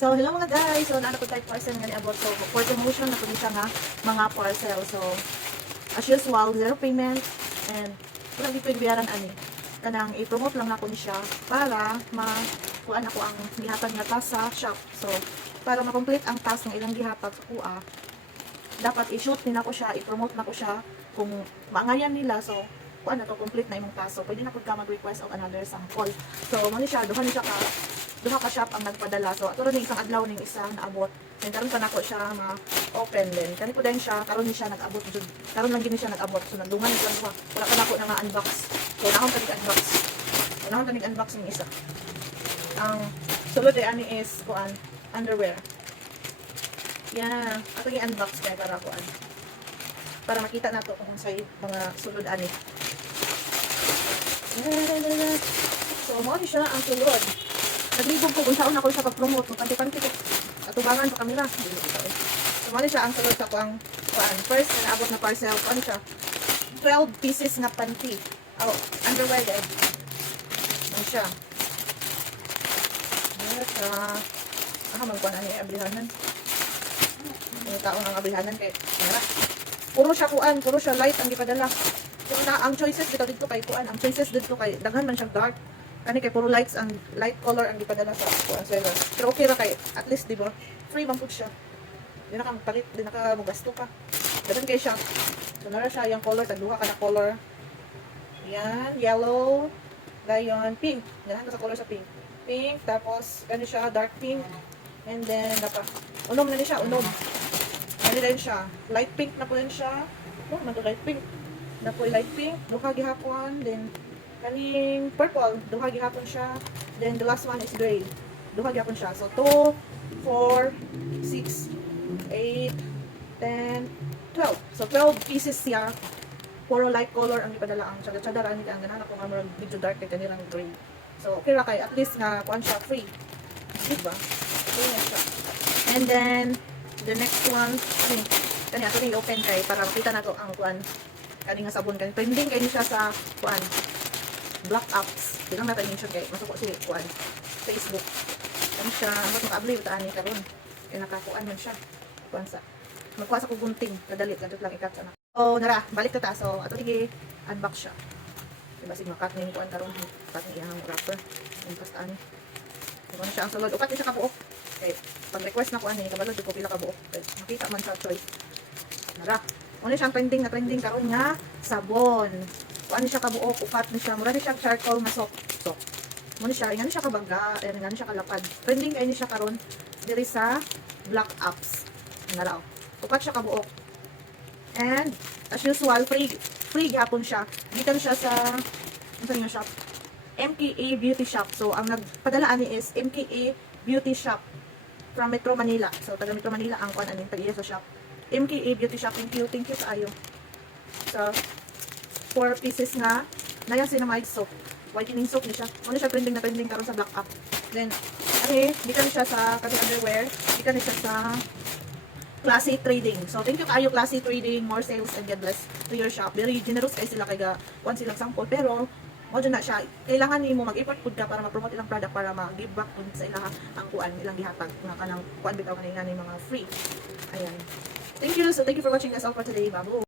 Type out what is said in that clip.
So, hello mga guys. So, naano ko type parcel nga ni abot. So, for promotion na po siya nga mga parcel. So, as usual, zero payment. And, kung hindi pwede bayaran ani. Kanang i-promote lang ako ni siya para kuan ako ang gihatag nga task sa shop. So, para ma-complete ang task ng ilang gihatag sa kuha, dapat i-shoot din ako siya, i-promote na ko siya kung maangayan nila. So, kuan na to, complete na imong task. So, pwede na po ka mag-request of another sample. So, mali siya, duha ka shop ang nagpadala. So, ato rin isang adlaw ning isa naabot. Then karon pa nako siya ma-open din. Kani ko din siya, karon ni siya nag-abot jud. Karon lang gini siya nag-abot. So, nagdungan lang ko. Wala pa nako na ma-unbox. So, nahon ta unbox. Nahon ta unbox ning isa. Ang sulod ani is kuan, underwear. Yan, ato i-unbox kay para kuan. Para makita nato kung sa mga sulod ani. So, mo ni siya ang sulod. Naglibog ko kung saan ako siya pag-promote. Magpanti-panti ko. Katubangan sa kamera. So, mali siya ang sulod sa kuang kuan. First, naabot na parcel. Ano siya? 12 pieces na panty. Oh, underwear din. Ano siya? Ano siya? Magkuhan na niya ablihanan. Yung taong ang ablihanan kay kamera. Puro siya kuan. Puro siya light ang ipadala. Yung ang choices dito kay kuan. Ang choices dito kay daghan man siyang dark. Kani kay puro lights ang light color ang gipadala sa kuan seller. Pero okay ra kay at least di ba? Free man pud siya. Di na kang palit, di na ka magasto pa. Dagan kay siya. So nara siya yung color, tagduha ka na color. Yan, yellow, dayon pink. Yan ka sa color sa pink. Pink tapos kani siya dark pink. And then dapat unom na ni siya, unom. Kani din siya. Light pink na po din siya. Oh, man light pink. Na po light pink, duha gihapon, then kaning purple, duha gihapon siya. Then the last one is gray. Duha gihapon siya. So 2, 4, 6, 8, 10, 12. So 12 pieces siya. Puro light color ang ipadala ang tsada-tsada ra ni ang ganana kung among medyo dark kay kanilang gray. So okay ra kay at least nga kuan siya free. Diba? Okay na siya. And then the next one, kani ato ni open kay para makita nato ang kuan kani nga sabon kani trending kay ni siya sa kuan black apps. Bilang natin yung siya kay masuko si kuan Facebook. Ano siya, mas makaabli utaan ni karon. Kaya nakakuan man siya. Kuan sa magkuha sa kugunting, kadalit kadto lang ikat sana. Oh, nara, balik ta ta. So ato igi unbox siya. Diba sig makat ning kuan karon, kat ni iyang wrapper. Ang pastaan. Ano siya ang sulod. Upat ni siya kabuok. Okay, pag request na kuan ni kabalo ko pila kabuok. Okay, makita man sa choice. Nara. Ano siyang trending karon nga sabon. Ano siya kabuok, upat na siya. Mura ni siya charcoal na soap. Muna siya, ingano siya kabangga, ingano siya kalapad. Trending kayo ni siya karon diri sa black apps. Naraw. Upat siya kabuok. And as usual, free gihapon siya. Dito siya sa ano shop? MKA Beauty Shop. So ang nagpadala ani is MKA Beauty Shop from Metro Manila. So taga Metro Manila ang kuan ani tag sa shop. MKA Beauty Shop. Thank you kaayo. So 4 pieces na niacinamide soap. Whitening soap ni siya. Ano siya trending karon sa black app. Then, di ka siya sa kating underwear. Di ka siya sa Classy Trading. So, thank you kaayo Classy Trading. More sales and God bless to your shop. Very generous kayo sila kaya one silang sample. Pero, mo na siya. Kailangan nimo mag-effort pud ka para ma-promote ilang product para ma-give back pud sa ilang ang kuan ilang gihatag nga kanang kuan bitaw kanina ni mga free. Ayan. Thank you. So, thank you for watching us all for today. Babu.